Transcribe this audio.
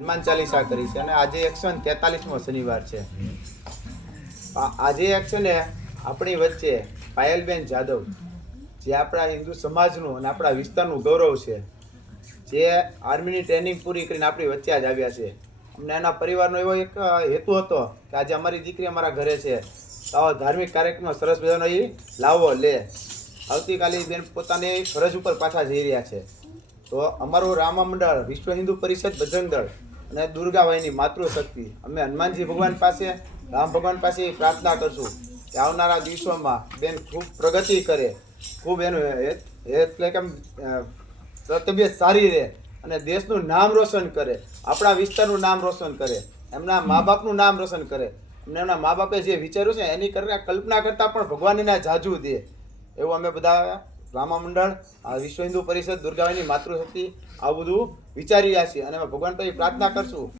હનુમાન ચાલીસા કરી છે અને આજે 143મો શનિવાર છે. આજે એક છે ને આપણી વચ્ચે પાયલબેન જાદવ, જે આપણા હિન્દુ સમાજનું અને આપણા વિસ્તારનું ગૌરવ છે, જે આર્મીની ટ્રેનિંગ પૂરી કરીને આપણી વચ્ચે જ આવ્યા છે. અમને એના પરિવારનો એવો એક હેતુ હતો કે આજે અમારી દીકરી અમારા ઘરે છે, તો આવા ધાર્મિક કાર્યક્રમનો સરસ મજાનો એ લાવો લે. આવતીકાલે બેન પોતાની ફરજ ઉપર પાછા જઈ રહ્યા છે. તો અમારું રામા મંડળ, વિશ્વ હિન્દુ પરિષદ બજરંગ દળ અને દુર્ગાવાહિની માતૃશક્તિ, અમે હનુમાનજી ભગવાન પાસે, રામ ભગવાન પાસે પ્રાર્થના કરશું કે આવનારા દિવસોમાં બેન ખૂબ પ્રગતિ કરે, ખૂબ એનું એટલે કે તબિયત સારી રહે અને દેશનું નામ રોશન કરે, આપણા વિસ્તારનું નામ રોશન કરે, એમના મા બાપનું નામ રોશન કરે. અને એમના મા બાપે જે વિચાર્યું છે એની કરતાં કલ્પના કરતાં પણ ભગવાનને જાજુ દે, એવું અમે બધા રામા મંડળ, વિશ્વ હિન્દુ પરિષદ, દુર્ગાવાહિની માતૃશક્તિ આ બધું વિચારી રહ્યા છીએ અને ભગવાન પાસે પ્રાર્થના કરશું